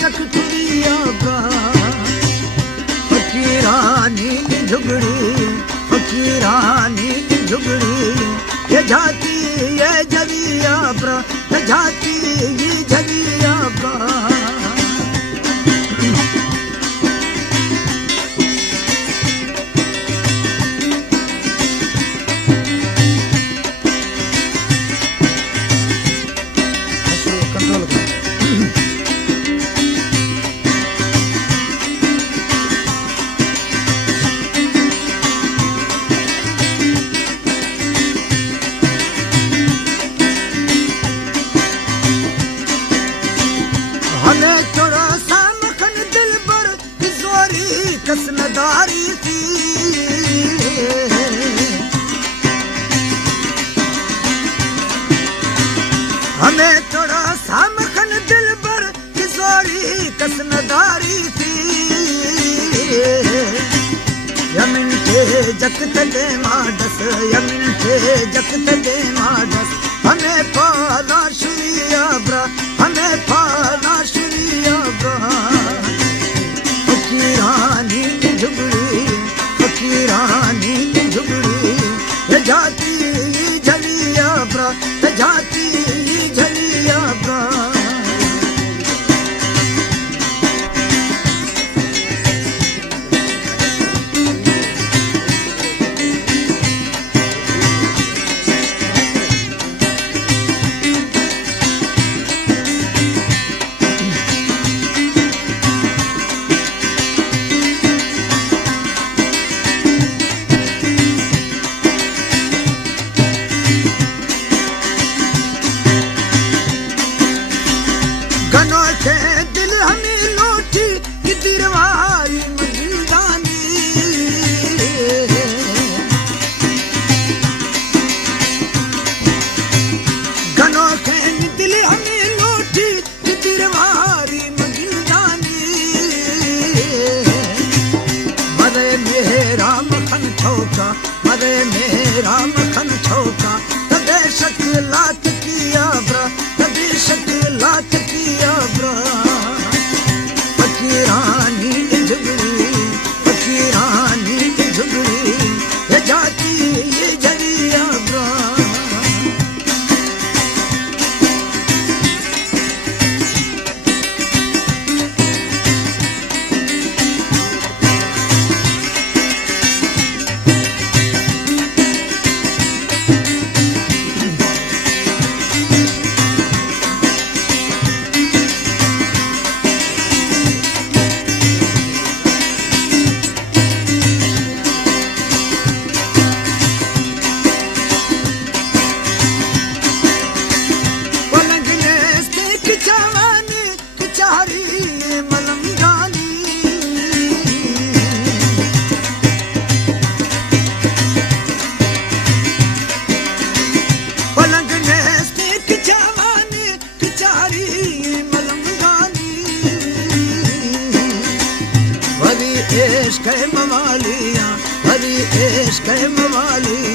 जक तुरिया का फकीरानी झुगड़ी फकीरानी झुगड़ी ये जाती ये जविया प्रा ये जाती ये जविया प्रा कसनदारी थी हमें थोड़ा सा मखन दिल पर किशोरी कसनदारी थी यमिन के जकत दे माडस यमिन के जकत दे माडस हमें पाला शुरिया ब्रा हमें पाला शुरिया ब्रा फकीरानी झुगड़ी फकीरानी झुगड़ी ये जाती झलिया ब्रा ये जाती झलिया ब्रा मरे मेरा मखन छोका तबे शक्लात किया ब्रा तबे शक्लात किया ब्रा फकीरानी झुगड़ी फकीरानी झुगड़ी ये जाती ये जरिया ब्रा इश्क़ मवालियाँ हरी इश्क़ मवालियाँ